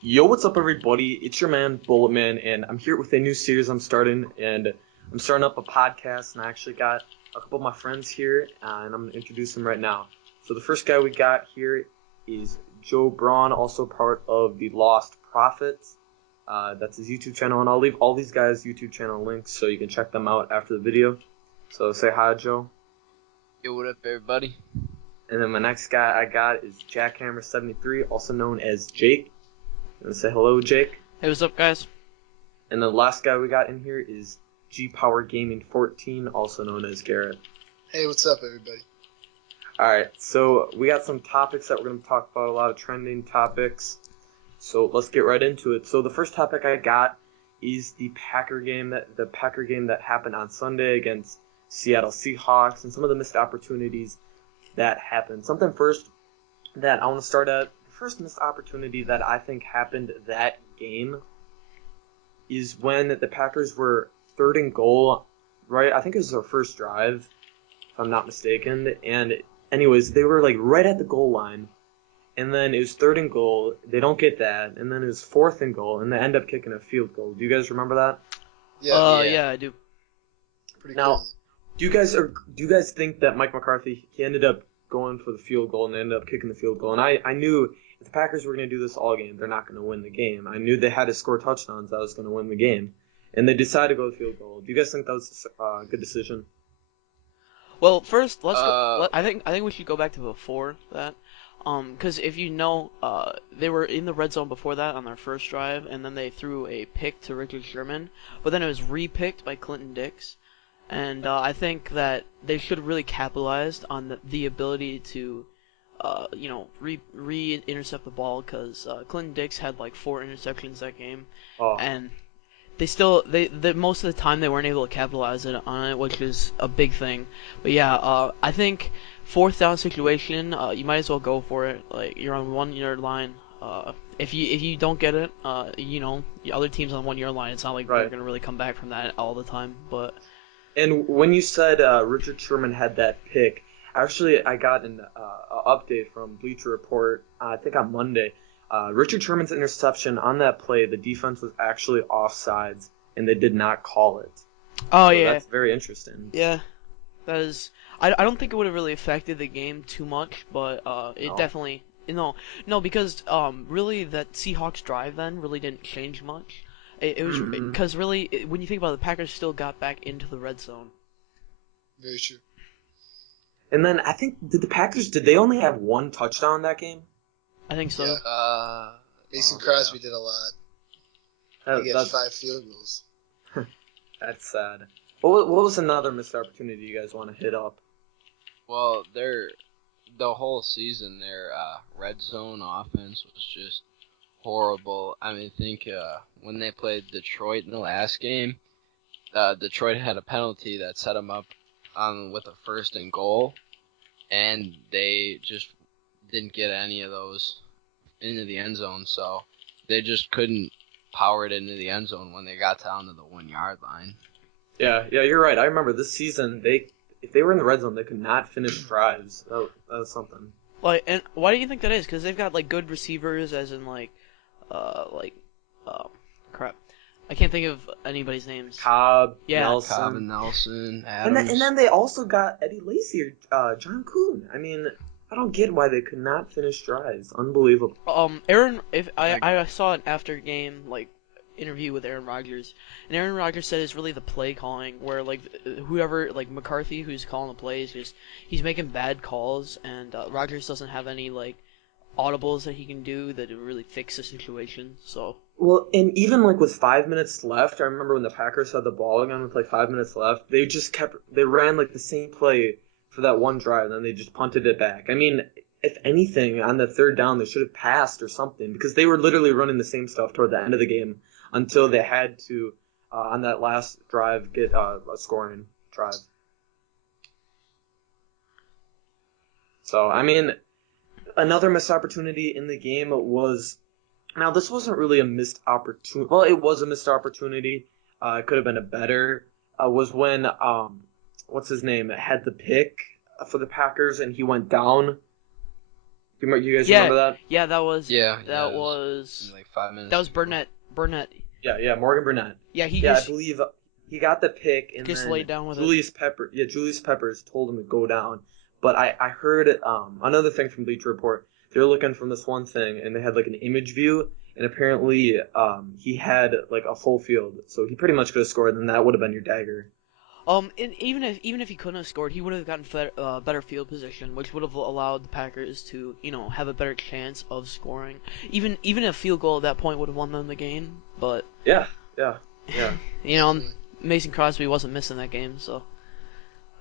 Yo, what's up, everybody? It's your man, Bullet Man, and I'm here with a new series I'm starting, and I'm starting up a podcast, and I actually got a couple of my friends here, and I'm going to introduce them right now. So the first guy we got here is Joe Braun, also part of the Lost Prophets. That's his YouTube channel, and I'll leave all these guys' YouTube channel links so you can check them out after the video. So say hi, Joe. Yo, what up, everybody? And then my next guy I got is Jackhammer73, also known as Jake. And say hello, Jake. Hey, what's up, guys? And the last guy we got in here is G Power Gaming 14, also known as Garrett. Hey, what's up, everybody? Alright, so we got some topics that we're going to talk about, a lot of trending topics. So let's get right into it. So the first topic I got is the Packer game that happened on Sunday against Seattle Seahawks, and some of the missed opportunities that happened. Something first that I want to start at. The first missed opportunity that I think happened that game is when the Packers were third and goal, right? I think it was their first drive, if I'm not mistaken. And anyways, they were like right at the goal line. And then it was third and goal. They don't get that. And then it was fourth and goal, and they end up kicking a field goal. Do you guys remember that? Yeah, I do. Pretty Now, do you guys think that Mike McCarthy, he ended up going for the field goal and they ended up kicking the field goal? And I knew if the Packers were going to do this all game, they're not going to win the game. I knew they had to score touchdowns that was going to win the game. And they decided to go to field goal. Do you guys think that was a good decision? Well, first, let's go. I think we should go back to before that. Because if you know, they were in the red zone before that on their first drive, and then they threw a pick to Richard Sherman, but then it was re-picked by Clinton Dix. And I think that they should have really capitalized on the ability to, re-intercept the ball, because Clinton Dix had like 4 interceptions that game, and they most of the time they weren't able to capitalize on it, which is a big thing. But yeah, I think fourth down situation, you might as well go for it. Like, you're on 1 yard line. If you don't get it, the other teams on 1 yard line, it's not like they're gonna really come back from that all the time, but. And when you said Richard Sherman had that pick, actually I got an update from Bleacher Report, I think on Monday. Richard Sherman's interception on that play, the defense was actually offsides, and they did not call it. Oh, so yeah. That's very interesting. Yeah. That is... I don't think it would have really affected the game too much, but it definitely... No, because really that Seahawks drive then really didn't change much. It was because really, when you think about it, the Packers still got back into the red zone. Very true. And then I think, did they only have 1 touchdown that game? I think so. Yeah. Mason Crosby did a lot. He got 5 field goals. That's sad. What was another missed opportunity you guys want to hit up? Well, the whole season, their red zone offense was just horrible. I mean, I think when they played Detroit in the last game, Detroit had a penalty that set them up with a first and goal, and they just didn't get any of those into the end zone, so they just couldn't power it into the end zone when they got down to the 1 yard line. Yeah, you're right. I remember this season, if they were in the red zone, they could not finish drives. That was something. Like, and why do you think that is? Because they've got like good receivers, as in crap. I can't think of anybody's names. Cobb, Nelson, Adams. And then they also got Eddie Lacy or John Kuhn. I mean, I don't get why they could not finish drives. Unbelievable. I saw an after game interview with Aaron Rodgers, and Aaron Rodgers said it's really the play calling, where whoever McCarthy, who's calling the plays, he's making bad calls, and Rodgers doesn't have any audibles that he can do that really fix the situation. So. Well, and even with 5 minutes left, I remember when the Packers had the ball again with 5 minutes left, they ran the same play for that one drive, and then they just punted it back. I mean, if anything, on the third down, they should have passed or something, because they were literally running the same stuff toward the end of the game until they had to, on that last drive, get a scoring drive. So, I mean, another missed opportunity in the game was... Now, this wasn't really a missed opportunity. Well, it was a missed opportunity. It could have been a better. Was when, what's his name, had the pick for the Packers, and he went down. You guys remember that? Yeah, that was. Yeah. That was in like 5 minutes. That was Burnett. Yeah, Morgan Burnett. Yeah, I believe he got the pick, and just then laid down with Julius Peppers told him to go down. But I heard another thing from Bleacher Report. They're looking from this one thing, and they had like an image view, and apparently he had like a full field, so he pretty much could have scored, and that would have been your dagger. And even if he couldn't have scored, he would have gotten better field position, which would have allowed the Packers to have a better chance of scoring. Even a field goal at that point would have won them the game. But yeah. Mason Crosby wasn't missing that game, so.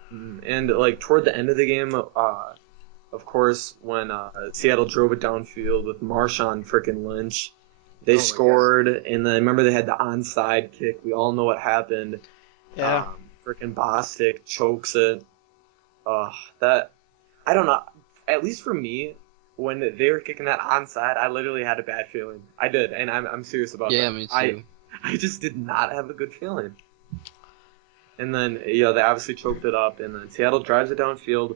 And like toward the end of the game, of course, when Seattle drove it downfield with Marshawn frickin' Lynch, they scored, and then remember they had the onside kick. We all know what happened. Yeah. Frickin' Bostic chokes it. That I don't know. At least for me, when they were kicking that onside, I literally had a bad feeling. I did, and I'm serious about that. Yeah, me too. I just did not have a good feeling. And then they obviously choked it up, and then Seattle drives it downfield.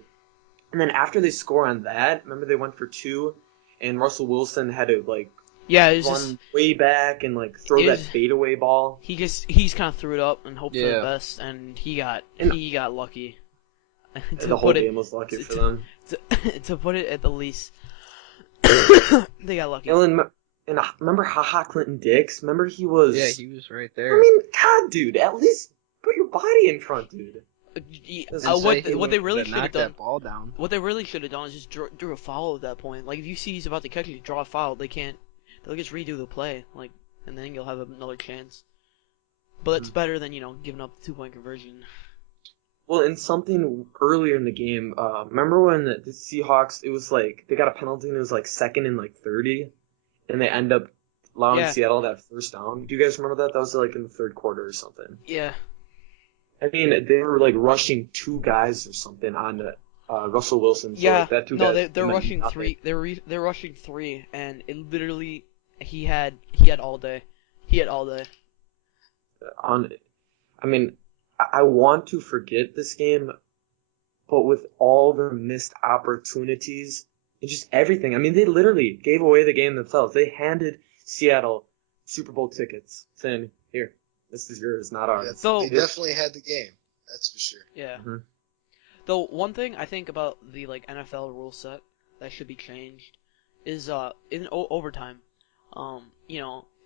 And then after they score on that, remember they went for 2, and Russell Wilson had to run way back and throw that fadeaway ball. He's kind of threw it up and hoped for the best, and he got lucky. The whole game was lucky for them. To put it at the least, they got lucky. And remember Clinton Dix? Remember he was... Yeah, he was right there. I mean, God, dude, at least put your body in front, dude. What they really should have done... ball down. What they really should have done is just drew a foul at that point. Like, if you see he's about to catch it, draw a foul, they'll just redo the play, and then you'll have another chance. But it's better than, giving up the 2-point conversion. Well, in something earlier in the game, remember when the Seahawks, it was they got a penalty and it was 2nd and 30, and they end up allowing Seattle that first down. Do you guys remember that? That was in the third quarter or something. Yeah. I mean, they were rushing 2 guys or something on Russell Wilson. So, yeah. They're rushing 3. They're rushing 3, and it literally he had all day. He had all day. I mean, I want to forget this game, but with all the missed opportunities and just everything, I mean, they literally gave away the game themselves. They handed Seattle Super Bowl tickets, saying, "Here, this is yours, not ours." Yeah, so they definitely had the game. That's for sure. Yeah. Mm-hmm. Though one thing I think about the NFL rule set that should be changed is in overtime.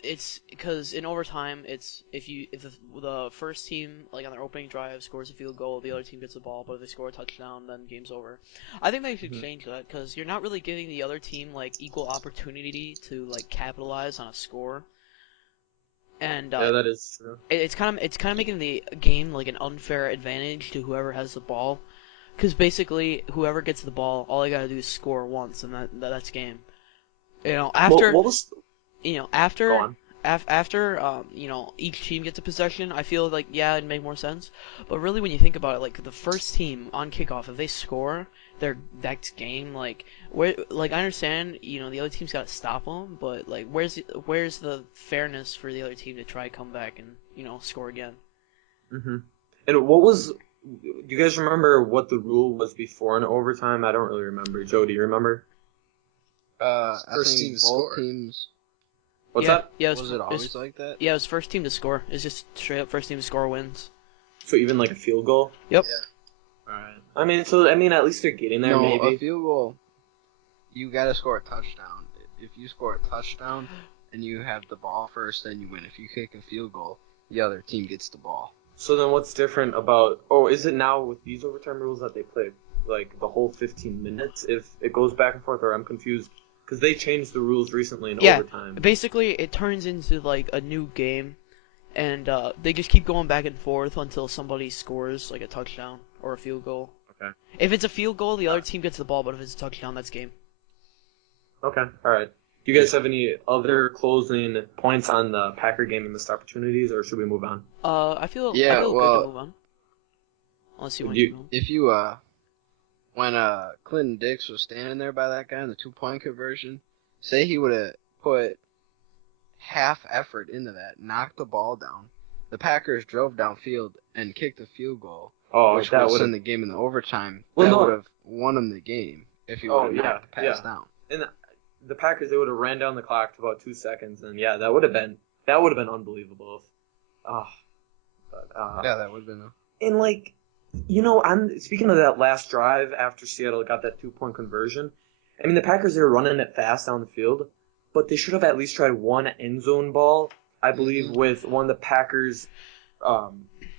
It's because in overtime, it's if the first team on their opening drive scores a field goal, the other team gets the ball. But if they score a touchdown, then game's over. I think they should change that because you're not really giving the other team equal opportunity to capitalize on a score. And yeah, that is true. It's kind of making the game an unfair advantage to whoever has the ball, because basically whoever gets the ball, all they gotta do is score once, and that's game. After. After each team gets a possession, I feel it'd make more sense. But really, when you think about it, the first team on kickoff, if they score, that's game. I understand, the other team's got to stop them, but where's the fairness for the other team to try come back and score again? Mhm. And do you guys remember what the rule was before in overtime? I don't really remember. Joe, do you remember? First team to score. Teams. What's that? Yeah, was it always like that? Yeah, it was first team to score. It's just straight up first team to score wins. So even a field goal? Yep. Yeah. Alright. I mean, at least they're getting there, maybe. A field goal, you gotta score a touchdown. If you score a touchdown and you have the ball first, then you win. If you kick a field goal, the other team gets the ball. So then what's different about... Oh, is it now with these overtime rules that they play, the whole 15 minutes? If it goes back and forth, or I'm confused... Because they changed the rules recently in overtime. Basically, it turns into a new game, and they just keep going back and forth until somebody scores a touchdown or a field goal. Okay. If it's a field goal, the other team gets the ball, but if it's a touchdown, that's game. Okay, all right. Do you guys have any other closing points on the Packer game and missed opportunities, or should we move on? I feel good to move on. Unless you want to move. If you when Clinton Dix was standing there by that guy in the 2-point conversion, say he would have put half effort into that, knocked the ball down, the Packers drove downfield and kicked a field goal, which would have sent the game in the overtime. That would have won them the game if he would have knocked the pass down. and the Packers, they would have ran down the clock to about 2 seconds, and yeah, that would have been unbelievable. Yeah, that would have been. And like, I'm speaking of that last drive after Seattle got that 2-point conversion. I mean, the Packers, they were running it fast down the field, but they should have at least tried one end zone ball, I believe, with one of the Packers'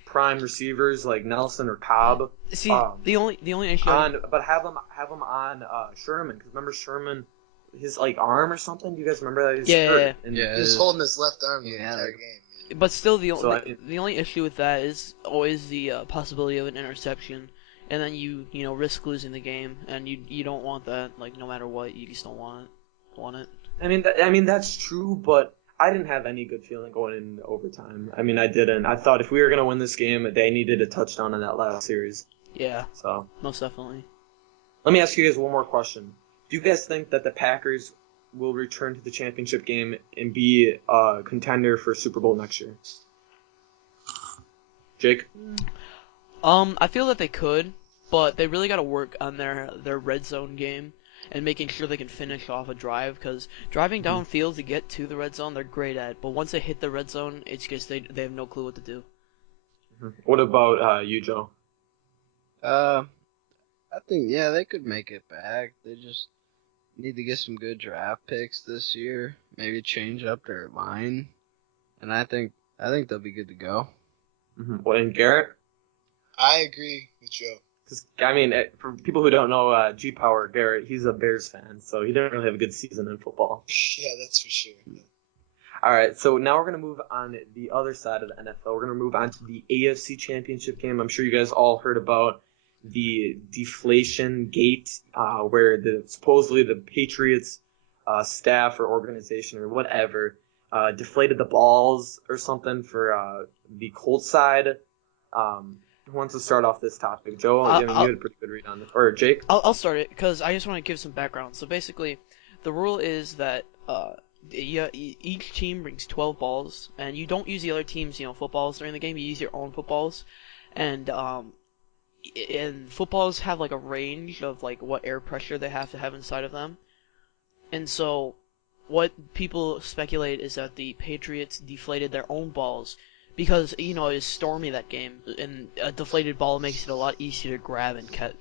prime receivers like Nelson or Cobb. See, the only issue but have them on Sherman, because remember Sherman, his like arm or something. Do you guys remember that? He was hurt. Yeah, he was holding his left arm the entire game. But still, the only issue with that is always the possibility of an interception, and then you risk losing the game, and you don't want that. Like, no matter what, you just don't want it. I mean that's true, but I didn't have any good feeling going into overtime. I mean, I didn't. I thought if we were gonna win this game, they needed a touchdown in that last series. Yeah. So most definitely. Let me ask you guys one more question. Do you guys think that the Packers will return to the championship game and be a contender for Super Bowl next year? Jake? I feel that they could, but they really got to work on their red zone game and making sure they can finish off a drive, because driving downfield to get to the red zone, they're great at, but once they hit the red zone, it's just they have no clue what to do. What about you, Joe? I think, yeah, they could make it back. They just need to get some good draft picks this year. Maybe change up their line, and I think they'll be good to go. What, and Garrett? I agree with Joe. I mean, for people who don't know G Power, Garrett, he's a Bears fan, so he didn't really have a good season in football. Yeah, that's for sure. All right, so now we're going to move on the other side of the NFL. We're going to move on to the AFC Championship game. I'm sure you guys all heard about the deflation gate, where supposedly the Patriots staff or organization or whatever deflated the balls or something for the Colts side. Who wants to start off this topic? Joe, you had a pretty good read on this. Or Jake? I'll start it, because I just want to give some background. So basically, the rule is that each team brings 12 balls, and you don't use the other team's footballs during the game. You use your own footballs, and footballs have like a range of like what air pressure they have to have inside of them. And so what people speculate is that the Patriots deflated their own balls because, it was stormy that game, and a deflated ball makes it a lot easier to grab and catch.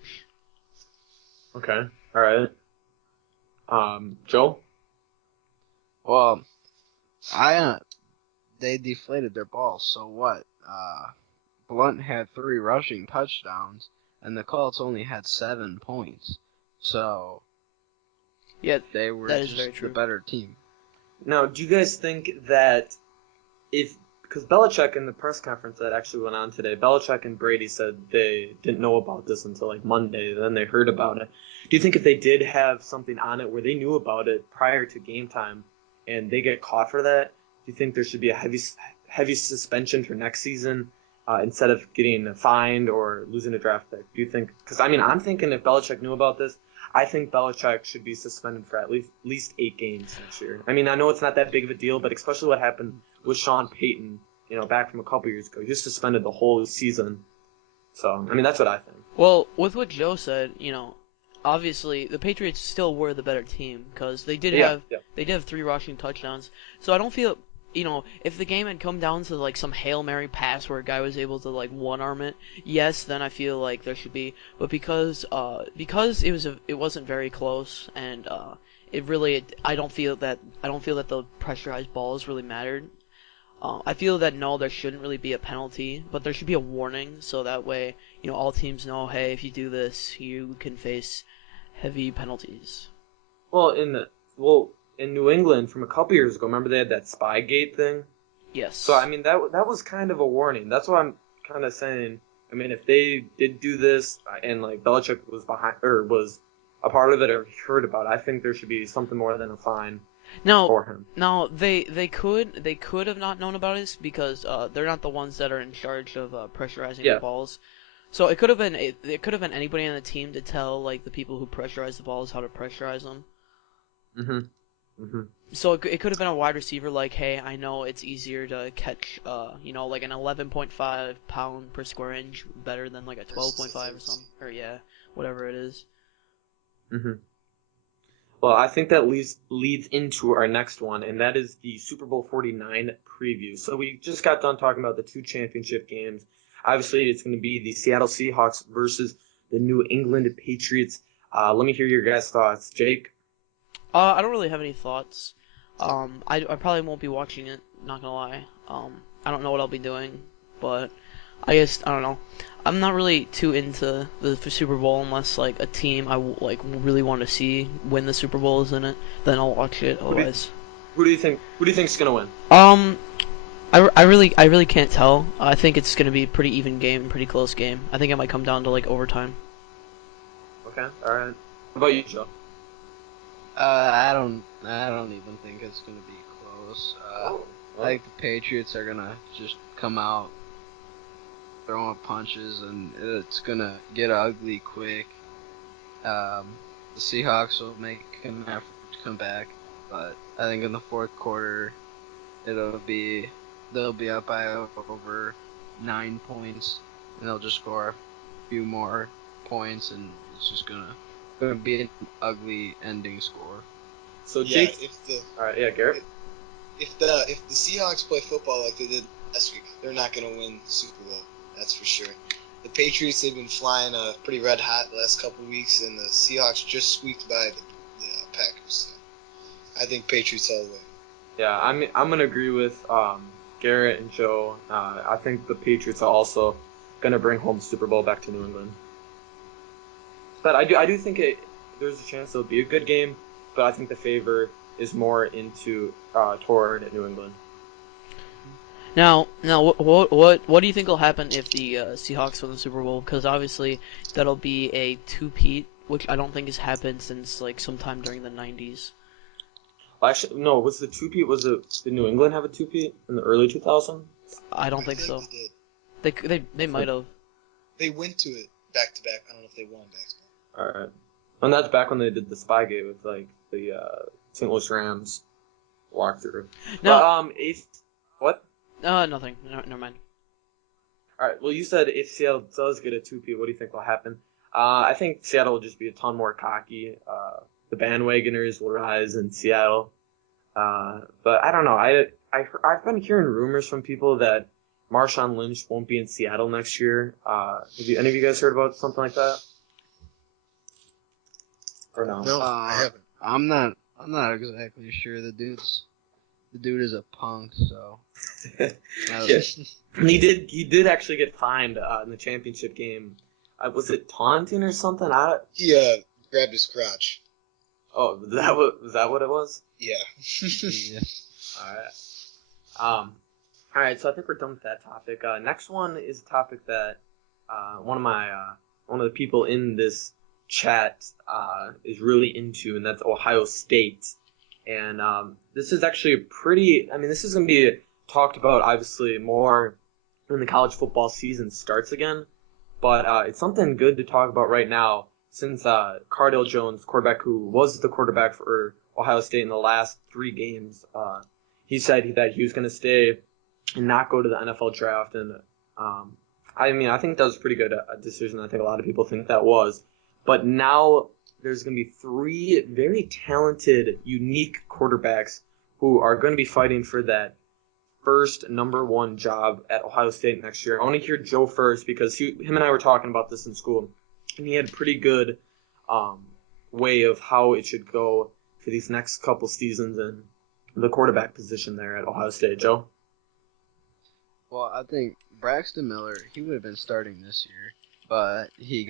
Okay. All right. Joe? Well, they deflated their balls, so what? Blunt had 3 rushing touchdowns, and the Colts only had 7 points. So, yeah, they were just the better team. Now, do you guys think that because Belichick in the press conference that actually went on today, Belichick and Brady said they didn't know about this until like Monday, then they heard about it. Do you think if they did have something on it where they knew about it prior to game time and they get caught for that, do you think there should be a heavy suspension for next season instead of getting fined or losing a draft pick? Do you think? Because I'm thinking if Belichick knew about this, I think Belichick should be suspended for at least 8 games next year. I mean, I know it's not that big of a deal, but especially what happened with Sean Payton, back from a couple years ago. He just suspended the whole season. So, that's what I think. Well, with what Joe said, obviously the Patriots still were the better team because they did have 3 rushing touchdowns. So I don't feel, if the game had come down to like some Hail Mary pass where a guy was able to like one-arm it, yes, then I feel like there should be. But because it wasn't very close, and I don't feel that the pressurized balls really mattered. I feel that no, there shouldn't really be a penalty, but there should be a warning, so that way, all teams know, hey, if you do this, you can face heavy penalties. Well, in New England from a couple years ago, remember they had that Spygate thing? Yes. So that was kind of a warning. That's what I'm kind of saying. If they did do this and like Belichick was behind or was a part of it or heard about it, I think there should be something more than a fine. For him. Now they could have not known about this because they're not the ones that are in charge of pressurizing the balls. So it could have been anybody on the team to tell like the people who pressurize the balls how to pressurize them. So it could have been a wide receiver like, hey, I know it's easier to catch like an 11.5 pound per square inch better than like a 12.5 or something, or whatever it is. Well, Well, I think that leads into our next one, and that is the Super Bowl 49 preview. So we just got done talking about the two championship games. Obviously, it's going to be the Seattle Seahawks versus the New England Patriots. Let me hear your guys' thoughts. Jake? I don't really have any thoughts. I probably won't be watching it, not gonna lie. I don't know what I'll be doing, but I guess, I don't know. I'm not really too into the Super Bowl unless, like, a team I, like, really want to see win the Super Bowl is in it. Then I'll watch it, otherwise. Who do you think's going to win? I really can't tell. I think it's gonna be a pretty even game, pretty close game. I think it might come down to, like, overtime. Okay, alright. How about you, Joe? I don't even think it's gonna be close. I think the Patriots are gonna just come out throwing punches, and it's gonna get ugly quick. The Seahawks will make an effort to come back, but I think in the fourth quarter they'll be up by over 9 points, and they'll just score a few more points, and it's just gonna be an ugly ending score. So Jake, Garrett. If the Seahawks play football like they did last week, they're not going to win the Super Bowl. That's for sure. The Patriots, they've been flying pretty red hot the last couple of weeks, and the Seahawks just squeaked by the Packers. So I think Patriots all the way. Yeah, I'm gonna agree with Garrett and Joe. I think the Patriots are also gonna bring home the Super Bowl back to New England. But I do think there's a chance it'll be a good game, but I think the favor is more toward New England. Now, what do you think will happen if the Seahawks win the Super Bowl? Because obviously that'll be a two-peat, which I don't think has happened since, like, sometime during the 90s. Well, actually, no. Was the two-peat? Did New England have a two-peat in the early 2000s? I don't think so. They did. They might have. They went to it back to back. I don't know if they won back to back. All right, and that's back when they did the Spygate with, like, the St. Louis Rams walkthrough. No. What? Nothing. No, never mind. All right. Well, you said if Seattle does get a two-peat, what do you think will happen? I think Seattle will just be a ton more cocky. The bandwagoners will rise in Seattle. But I don't know. I've been hearing rumors from people that Marshawn Lynch won't be in Seattle next year. Have any of you guys heard about something like that? Or no? No, I haven't. I'm not exactly sure. The dude is a punk, so. Yeah. He did actually get fined in the championship game. Was it taunting or something? He grabbed his crotch. Oh, was that what it was? Yeah. Yeah. All right. So I think we're done with that topic. Next one is a topic that one of the people in this chat is really into, and that's Ohio State. And this is actually this is going to be talked about, obviously, more when the college football season starts again. But it's something good to talk about right now, since Cardale Jones, quarterback who was the quarterback for Ohio State in the last 3 games, he said that he was going to stay and not go to the NFL draft. And I think that was a pretty good decision. I think a lot of people think that was. But now there's going to be 3 very talented, unique quarterbacks who are going to be fighting for that first number 1 job at Ohio State next year. I want to hear Joe first, because him and I were talking about this in school, and he had a pretty good way of how it should go for these next couple seasons in the quarterback position there at Ohio State. Joe? Well, I think Braxton Miller, he would have been starting this year, but he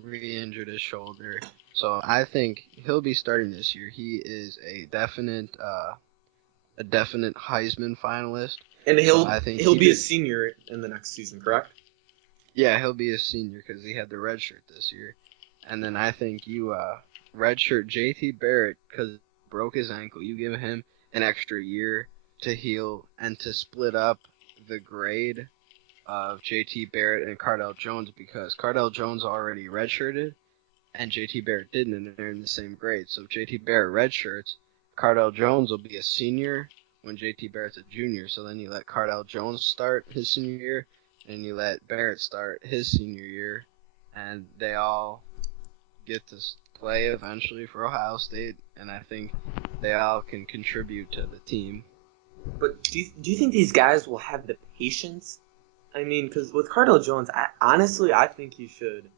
re-injured his shoulder. So I think he'll be starting this year. He is a definite Heisman finalist. And he'll be a senior in the next season, correct? Yeah, he'll be a senior because he had the red shirt this year. And then I think you redshirt JT Barrett because he broke his ankle. You give him an extra year to heal and to split up the grade of JT Barrett and Cardale Jones, because Cardale Jones already redshirted and JT Barrett didn't, and they're in the same grade. So if JT Barrett redshirts, Cardale Jones will be a senior when JT Barrett's a junior. So then you let Cardale Jones start his senior year, and you let Barrett start his senior year, and they all get to play eventually for Ohio State, and I think they all can contribute to the team. But do you think these guys will have the patience? I mean, because with Cardale Jones, I think he should.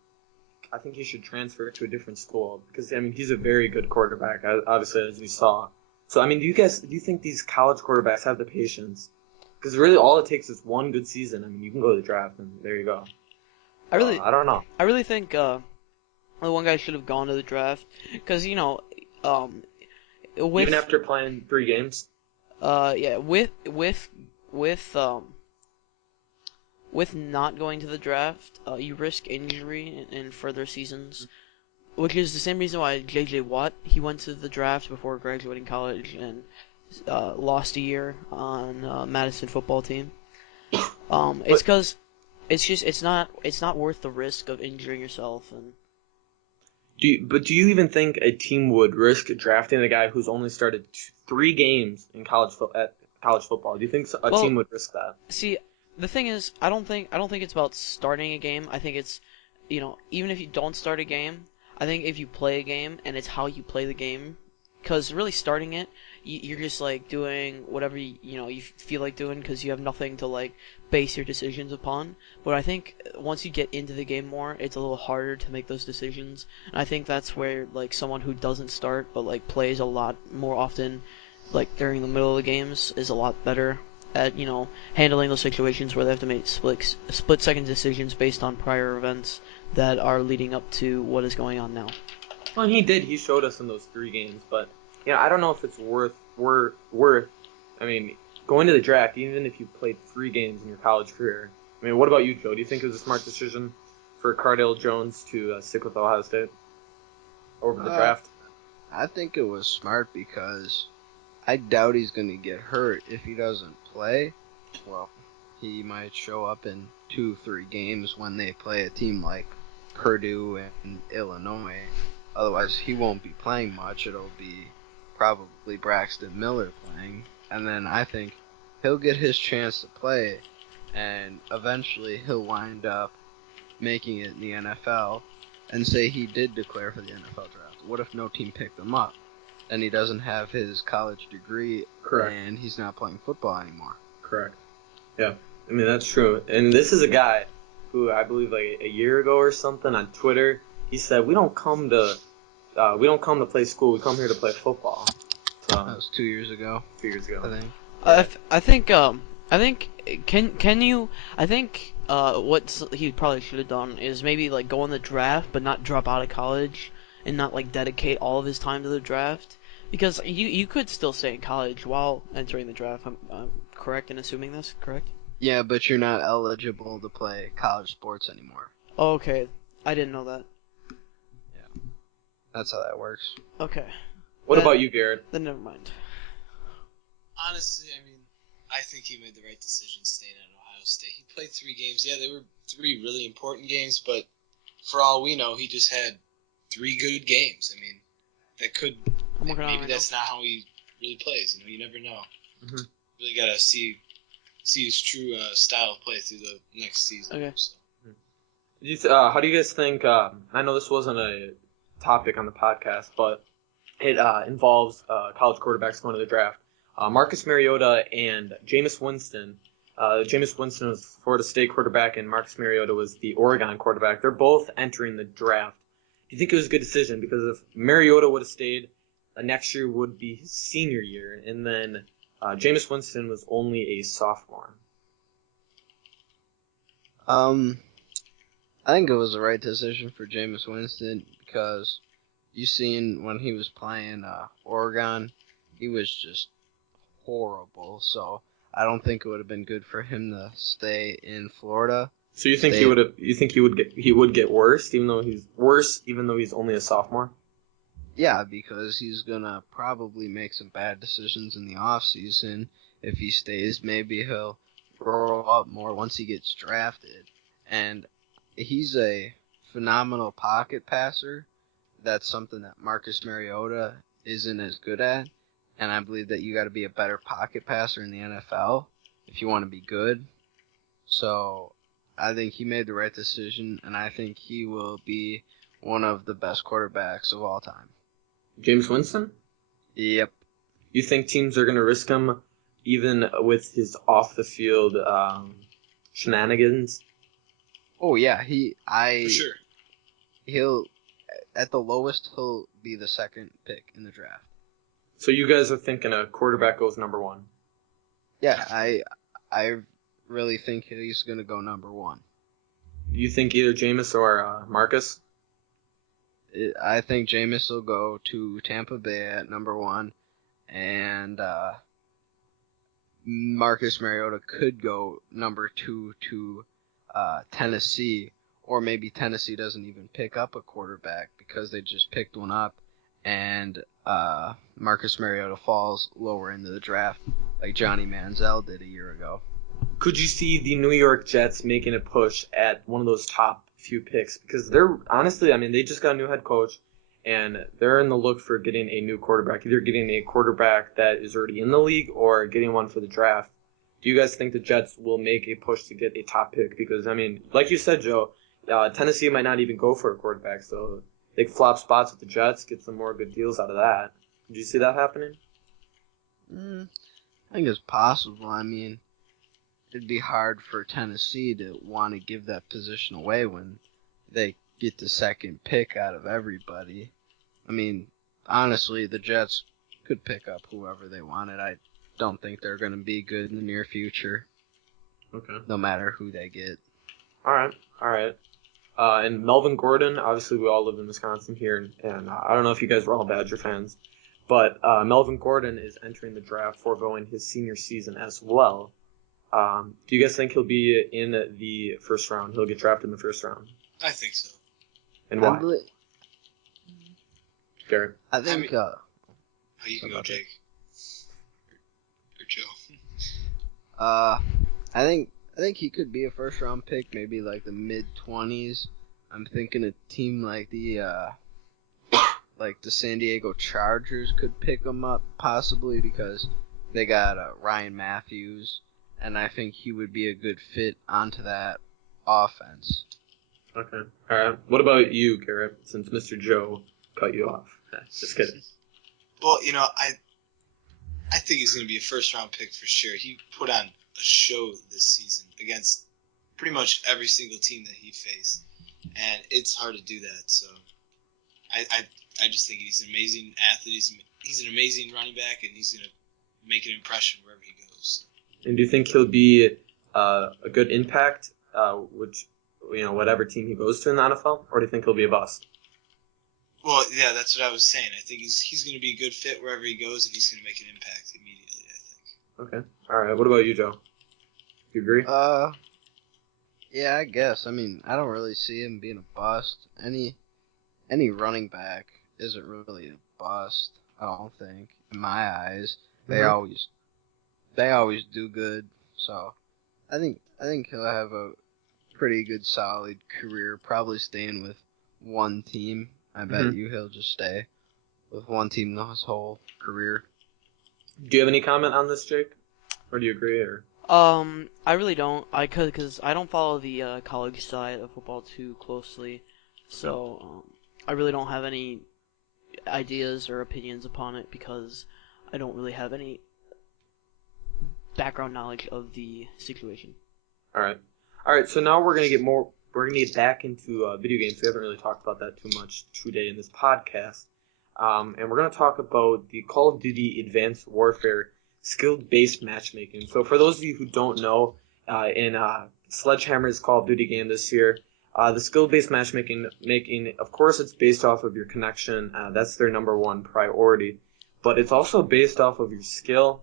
I think he should transfer to a different school because I mean he's a very good quarterback, obviously as we saw. So I mean, do you think these college quarterbacks have the patience? Because really, all it takes is one good season. I mean, you can go to the draft and there you go. I don't know. I really think the one guy should have gone to the draft because with Even after playing 3 games. Yeah, with not going to the draft, you risk injury in further seasons, which is the same reason why J.J. Watt, he went to the draft before graduating college and lost a year on Madison football team. It's because it's not worth the risk of injuring yourself. And do you even think a team would risk drafting a guy who's only started 3 games in college football? Do you think a team would risk that? See, the thing is, I don't think it's about starting a game. I think it's, even if you don't start a game, I think if you play a game and it's how you play the game, because really starting it, you're just like doing whatever you feel like doing because you have nothing to like base your decisions upon. But I think once you get into the game more, it's a little harder to make those decisions. And I think that's where like someone who doesn't start but like plays a lot more often, like during the middle of the games, is a lot better at handling those situations where they have to make split second decisions based on prior events that are leading up to what is going on now. Well, he showed us in those 3 games, but I don't know if it's worth. I mean, going to the draft, even if you played 3 games in your college career. I mean, what about you, Joe? Do you think it was a smart decision for Cardale Jones to stick with Ohio State over the draft? I think it was smart because I doubt he's going to get hurt if he doesn't play. Well, he might show up in 2-3 games when they play a team like Purdue and Illinois. Otherwise, he won't be playing much. It'll be probably Braxton Miller playing. And then I think he'll get his chance to play, and eventually he'll wind up making it in the NFL and say he did declare for the NFL draft. What if no team picked him up? Then he doesn't have his college degree. Correct. And he's not playing football anymore. Correct. Yeah, I mean, that's true. And this is a guy who I believe like a year ago or something on Twitter, he said, we don't come to play school, we come here to play football. So that was 2 years ago. 2 years ago. I think. I think what he probably should have done is maybe like go on the draft but not drop out of college and not like dedicate all of his time to the draft, because you could still stay in college while entering the draft. I'm correct in assuming this, correct? Yeah, but you're not eligible to play college sports anymore. Oh, okay, I didn't know that. Yeah, that's how that works. Okay. What about you, Garrett? Then never mind. Honestly, I mean, I think he made the right decision staying at Ohio State. He played 3 games. Yeah, they were 3 really important games, but for all we know, he just had 3 good games. I mean, maybe that's not how he really plays. You never know. Mm-hmm. Really gotta see his true style of play through the next season. Okay. So. How do you guys think? I know this wasn't a topic on the podcast, but it involves college quarterbacks going to the draft. Marcus Mariota and Jameis Winston. Jameis Winston was Florida State quarterback, and Marcus Mariota was the Oregon quarterback. They're both entering the draft. Do you think it was a good decision? Because if Mariota would have stayed, next year would be his senior year, and then Jameis Winston was only a sophomore. I think it was the right decision for Jameis Winston because you seen when he was playing Oregon, he was just horrible. So I don't think it would have been good for him to stay in Florida. So you think he would get worse, even though he's only a sophomore? Yeah, because he's gonna probably make some bad decisions in the off season. If he stays, maybe he'll grow up more once he gets drafted. And he's a phenomenal pocket passer. That's something that Marcus Mariota isn't as good at. And I believe that you got to be a better pocket passer in the NFL if you want to be good. So I think he made the right decision, and I think he will be one of the best quarterbacks of all time. Jameis Winston? Yep. You think teams are going to risk him even with his off-the-field shenanigans? Oh yeah, For sure. he'll at the lowest he'll be the second pick in the draft. So you guys are thinking a quarterback goes number 1? Yeah, I really think he's gonna go number 1. You think either Jameis or Marcus? I think Jameis will go to Tampa Bay at number 1, and Marcus Mariota could go number 2 to Tennessee, or maybe Tennessee doesn't even pick up a quarterback because they just picked one up, and Marcus Mariota falls lower into the draft like Johnny Manziel did a year ago. Could you see the New York Jets making a push at one of those top few picks? Because they're honestly, I mean, they just got a new head coach, and they're in the look for getting a new quarterback, either getting a quarterback that is already in the league or getting one for the draft. Do you guys think the Jets will make a push to get a top pick? Because, I mean, like you said, Joe, Tennessee might not even go for a quarterback, so they flop spots with the Jets, get some more good deals out of that. Did you see that happening? I think it's possible. I mean, it'd be hard for Tennessee to want to give that position away when they get the second pick out of everybody. I mean, honestly, the Jets could pick up whoever they wanted. I don't think they're going to be good in the near future. Okay. No matter who they get. All right. And Melvin Gordon, obviously we all live in Wisconsin here, and I don't know if you guys were all Badger fans, but Melvin Gordon is entering the draft, foregoing his senior season as well. Do you guys think he'll be in the first round? He'll get drafted in the first round? I think so. And why? Garrett? I think... you can go, Jake. Or Joe. I think he could be a first round pick, maybe like the mid-20s. I'm thinking a team like the San Diego Chargers could pick him up possibly because they got Ryan Matthews, and I think he would be a good fit onto that offense. Okay. All right. What about you, Garrett? Since Mr. Joe cut you off. Just kidding. Well, I think he's going to be a first-round pick for sure. He put on a show this season against pretty much every single team that he faced, and it's hard to do that. So I just think he's an amazing athlete. He's an amazing running back, and he's going to make an impression wherever he goes. And do you think he'll be a good impact, whatever team he goes to in the NFL, or do you think he'll be a bust? Well, yeah, that's what I was saying. I think he's going to be a good fit wherever he goes, and he's going to make an impact immediately, I think. Okay. All right. What about you, Joe? Do you agree? Yeah, I guess. I mean, I don't really see him being a bust. Any running back isn't really a bust, I don't think, in my eyes. They always do good. So, I think he'll have a pretty good solid career, probably staying with one team. I bet you he'll just stay with one team his whole career. Do you have any comment on this, Jake? Or do you agree? Or I really don't. Because I don't follow the college side of football too closely, so I really don't have any ideas or opinions upon it because I don't really have any background knowledge of the situation. All right. So now we're gonna get back into video games. We haven't really talked about that too much today in this podcast. And we're going to talk about the Call of Duty Advanced Warfare skill-based matchmaking. So for those of you who don't know, in Sledgehammer's Call of Duty game this year, the skill-based matchmaking, of course, it's based off of your connection. That's their number one priority. But it's also based off of your skill.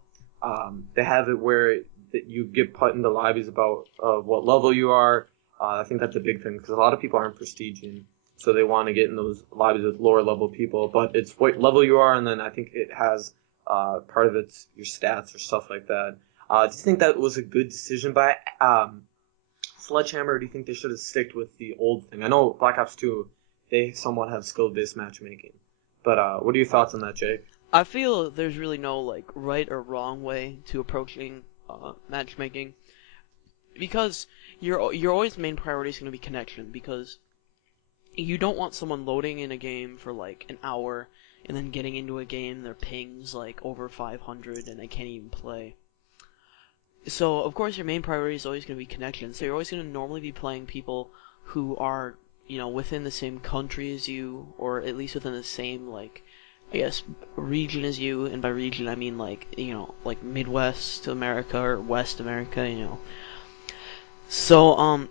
They have it where you get put into lobbies about what level you are. I think that's a big thing because a lot of people aren't prestiging, so they want to get in those lobbies with lower level people. But it's what level you are, and then I think it has part of it's your stats or stuff like that. Do you think that was a good decision by Sledgehammer, or do you think they should have sticked with the old thing? I know Black Ops 2, they somewhat have skill-based matchmaking. But what are your thoughts on that, Jake? I feel there's really no right or wrong way to approaching matchmaking, because your always main priority is going to be connection, because you don't want someone loading in a game for like an hour and then getting into a game their ping's like over 500 and they can't even play. So of course your main priority is always going to be connection. So you're always going to normally be playing people who are, within the same country as you, or at least within the same, like, I guess, region as you. And by region I mean like, like Midwest America or West America. So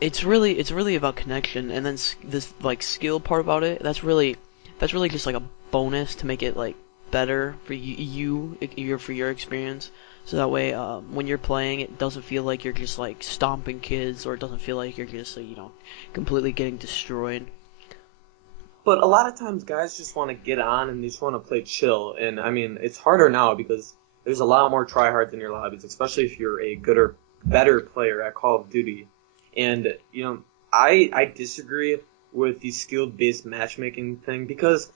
it's really about connection, and then this like skill part about it. That's really just like a bonus to make it like better for for your experience. So that way, when you're playing, it doesn't feel like you're just like stomping kids, or it doesn't feel like you're just completely getting destroyed. But a lot of times guys just want to get on and they just want to play chill. And I mean, it's harder now because there's a lot more tryhards in your lobbies, especially if you're a good or better player at Call of Duty. And, I disagree with the skill-based matchmaking thing because,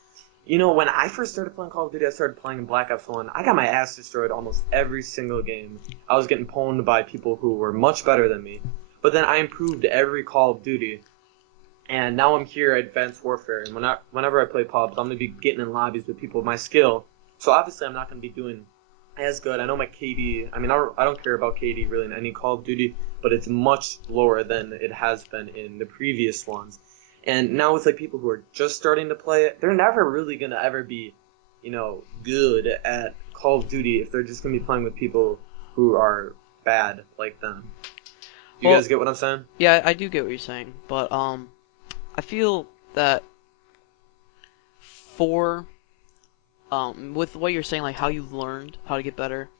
when I first started playing Call of Duty, I started playing in Black Ops 1. I got my ass destroyed almost every single game. I was getting pwned by people who were much better than me. But then I improved every Call of Duty. And now I'm here at Advanced Warfare. And whenever I play pubs, I'm going to be getting in lobbies with people of my skill. So obviously I'm not going to be doing as good. I know my KD, I mean, I don't care about KD really in any Call of Duty, but it's much lower than it has been in the previous ones. And now with like people who are just starting to play it, they're never really going to ever be, good at Call of Duty if they're just going to be playing with people who are bad like them. Do you guys get what I'm saying? Yeah, I do get what you're saying, but I feel that for with what you're saying, like how you've learned how to get better,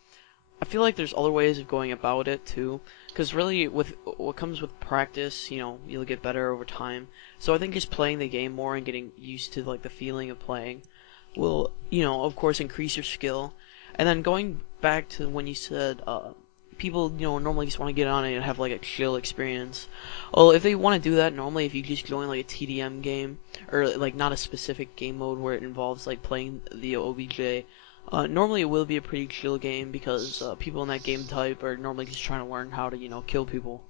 I feel like there's other ways of going about it too. Because really, with what comes with practice, you'll get better over time. So I think just playing the game more and getting used to like the feeling of playing will, of course, increase your skill. And then going back to when you said people, normally just want to get on it and have like a chill experience. Well, if they want to do that, normally if you just join like a TDM game or like not a specific game mode where it involves like playing the OBJ. Normally it will be a pretty chill game because people in that game type are normally just trying to learn how to, kill people,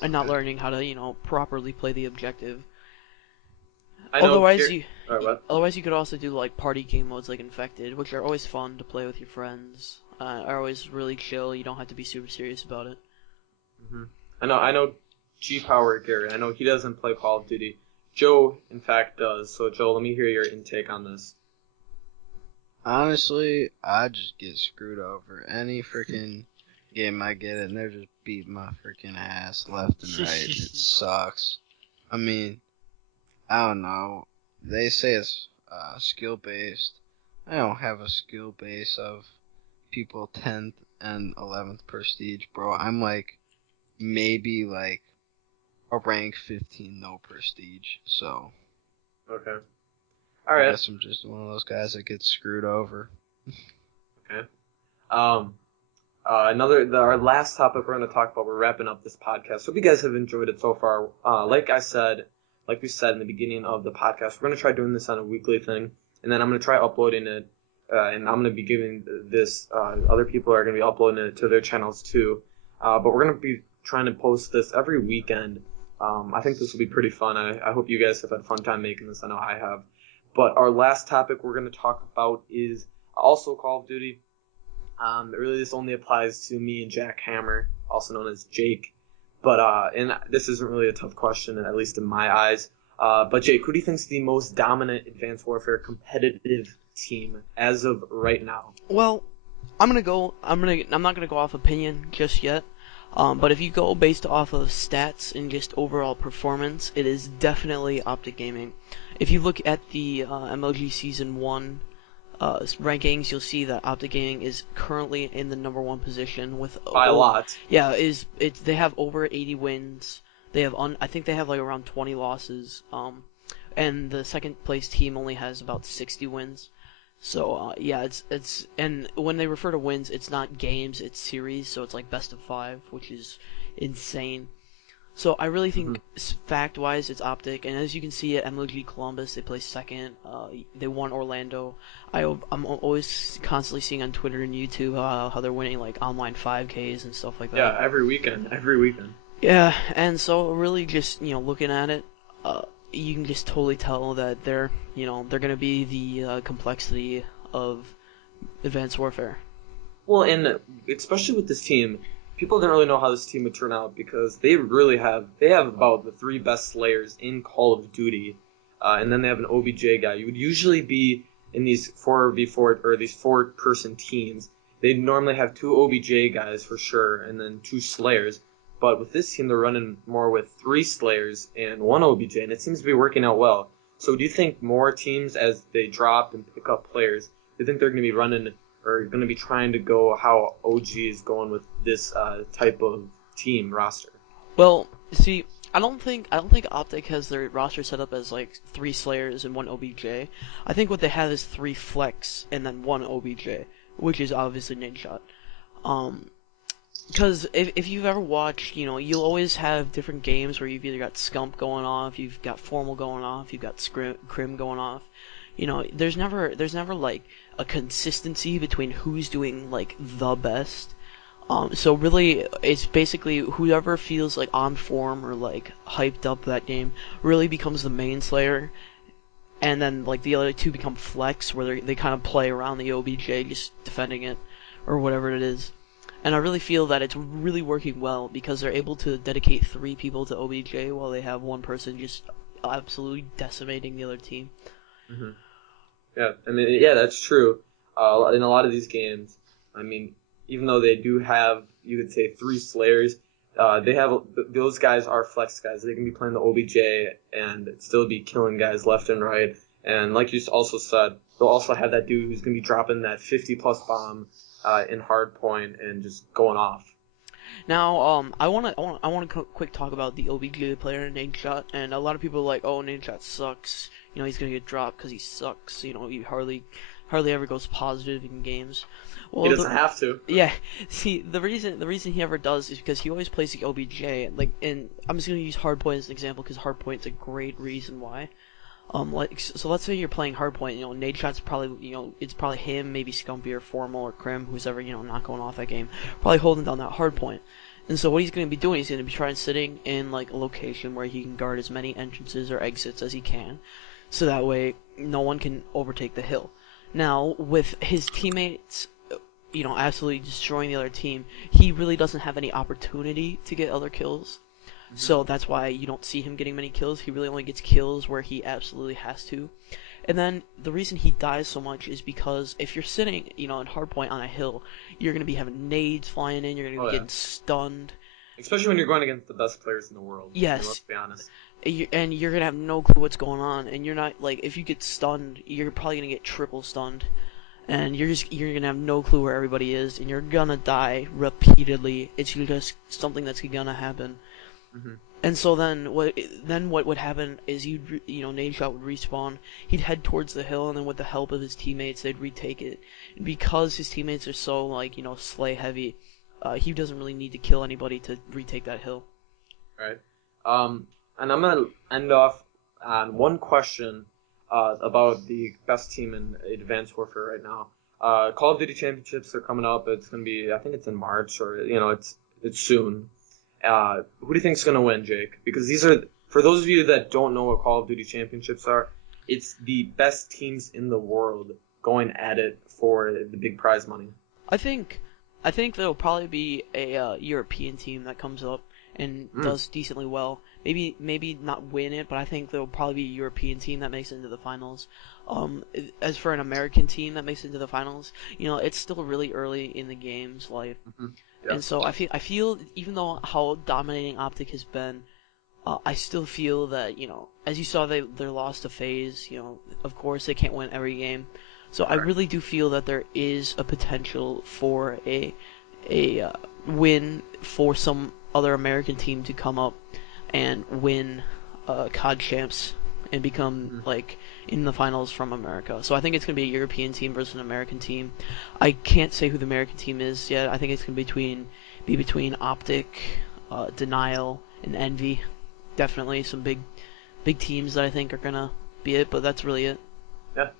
and not learning how to, properly play the objective. Otherwise, you could also do like party game modes like Infected, which are always fun to play with your friends. Are always really chill. You don't have to be super serious about it. Mm-hmm. I know. G Power Garrett. I know he doesn't play Call of Duty. Joe, in fact, does. So Joe, let me hear your intake on this. Honestly, I just get screwed over. Any freaking game I get in, they're just beating my freaking ass left and right. It sucks. I mean, I don't know. They say it's skill-based. I don't have a skill base of people 10th and 11th prestige, bro. I'm like, maybe like a rank 15 no prestige, so. Okay. All right. I guess I'm just one of those guys that gets screwed over. Okay. Our last topic we're going to talk about. We're wrapping up this podcast. Hope you guys have enjoyed it so far. Like we said in the beginning of the podcast, we're going to try doing this on a weekly thing, and then I'm going to try uploading it, and I'm going to be giving this. Other people are going to be uploading it to their channels too. But we're going to be trying to post this every weekend. I think this will be pretty fun. I hope you guys have had a fun time making this. I know I have. But our last topic we're going to talk about is also Call of Duty. Really, this only applies to me and Jack Hammer, also known as Jake. But and this isn't really a tough question, at least in my eyes. But Jake, who do you think is the most dominant Advanced Warfare competitive team as of right now? Well, I'm not gonna go off opinion just yet. But if you go based off of stats and just overall performance, it is definitely Optic Gaming. If you look at the MLG Season 1 rankings, you'll see that Optic Gaming is currently in the number 1 position with by a lot. Yeah, they have over 80 wins. They have I think they have like around 20 losses. And the second place team only has about 60 wins. So yeah, it's and when they refer to wins, it's not games, it's series. So it's like best of 5, which is insane. So I really think fact-wise, it's Optic, and as you can see at MLG Columbus, they placed second. They won Orlando. I'm always constantly seeing on Twitter and YouTube how they're winning like online 5Ks and stuff like that. Yeah, every weekend. Yeah, and so really just looking at it, you can just totally tell that they're gonna be the complexity of Advanced Warfare. Well, and especially with this team, people didn't really know how this team would turn out because they have about the three best Slayers in Call of Duty, and then they have an OBJ guy. You would usually be in these 4v4 or these 4-person teams. They'd normally have 2 OBJ guys for sure, and then 2 Slayers. But with this team, they're running more with 3 Slayers and 1 OBJ, and it seems to be working out well. So do you think more teams, as they drop and pick up players, do you think they're going to be running or going to be trying to go how OG is going with this type of team roster? Well, see, I don't think Optic has their roster set up as like 3 Slayers and 1 OBJ. I think what they have is 3 Flex and then 1 OBJ, which is obviously Nadeshot. Because if you've ever watched, you'll always have different games where you've either got Scump going off, you've got Formal going off, you've got Crim going off. There's never like a consistency between who's doing like the best. So really, it's basically whoever feels like on form or like hyped up that game really becomes the main Slayer, and then like the other 2 become flex, where they kind of play around the OBJ, just defending it or whatever it is. And I really feel that it's really working well because they're able to dedicate 3 people to OBJ while they have 1 person just absolutely decimating the other team. Mm-hmm. Yeah, I mean, yeah, that's true. In a lot of these games, I mean, even though they do have, you could say, 3 Slayers, those guys are flex guys. They can be playing the OBJ and still be killing guys left and right. And like you also said, they'll also have that dude who's going to be dropping that 50-plus bomb in hard point and just going off. Now, I want to quick talk about the OBJ player, Nadeshot, and a lot of people are like, oh, Nadeshot sucks. He's gonna get dropped because he sucks. He hardly ever goes positive in games. Well, he doesn't have to. Yeah. See, the reason he ever does is because he always plays the OBJ. And I'm just gonna use hardpoint as an example because hardpoint's a great reason why. So let's say you're playing hardpoint. Nadeshot's probably, it's probably him, maybe Scumpy or Formal or Crim, who's ever, not going off that game, probably holding down that hardpoint. And so what he's going to be doing, he's going to be trying sitting in like a location where he can guard as many entrances or exits as he can, so that way no one can overtake the hill. Now, with his teammates, absolutely destroying the other team, he really doesn't have any opportunity to get other kills. So that's why you don't see him getting many kills. He really only gets kills where he absolutely has to. And then the reason he dies so much is because if you're sitting, in hardpoint on a hill, you're going to be having nades flying in, you're going to be getting stunned. Especially when you're going against the best players in the world. Yes. Let's be honest. And you're going to have no clue what's going on. And you're not, like, if you get stunned, you're probably going to get triple stunned. And you're going to have no clue where everybody is. And you're going to die repeatedly. It's just something that's going to happen. Mm-hmm. And so then what would happen is Nadeshot would respawn, he'd head towards the hill, and then with the help of his teammates, they'd retake it. And because his teammates are so, slay heavy, he doesn't really need to kill anybody to retake that hill. Right. And I'm going to end off on one question about the best team in Advanced Warfare right now. Call of Duty Championships are coming up. It's going to be, I think it's in March, or, it's soon. Who do you think is going to win, Jake? Because these are, for those of you that don't know what Call of Duty Championships are, it's the best teams in the world going at it for the big prize money. I think there'll probably be a European team that comes up and does decently well. Maybe not win it, but I think there'll probably be a European team that makes it into the finals. As for an American team that makes it into the finals, it's still really early in the game's life. Mm-hmm. Yeah. And so I feel even though how dominating Optic has been, I still feel that, as you saw, they lost to FaZe. Of course they can't win every game. So I really do feel that there is a potential for a win for some other American team to come up and win COD champs and become in the finals from America. So I think it's going to be a European team versus an American team. I can't say who the American team is yet. I think it's going to be between Optic, Denial, and Envy. Definitely some big teams that I think are going to be it, but that's really it. Yeah.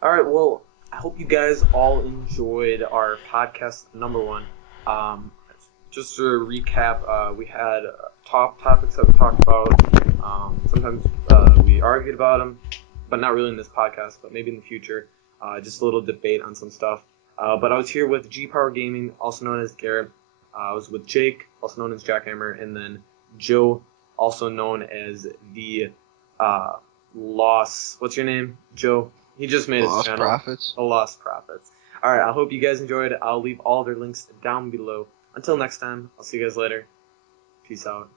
All right, well, I hope you guys all enjoyed our podcast number 1. just to recap, we had top topics that we talked about. Sometimes we argued about them, but not really in this podcast, but maybe in the future. Just a little debate on some stuff. But I was here with G Power Gaming, also known as Garrett. I was with Jake, also known as Jackhammer, and then Joe, also known as the Lost. What's your name, Joe? He just made his Lost channel. Profits. The Lost Profits. All right. I hope you guys enjoyed. I'll leave all their links down below. Until next time, I'll see you guys later. Peace out.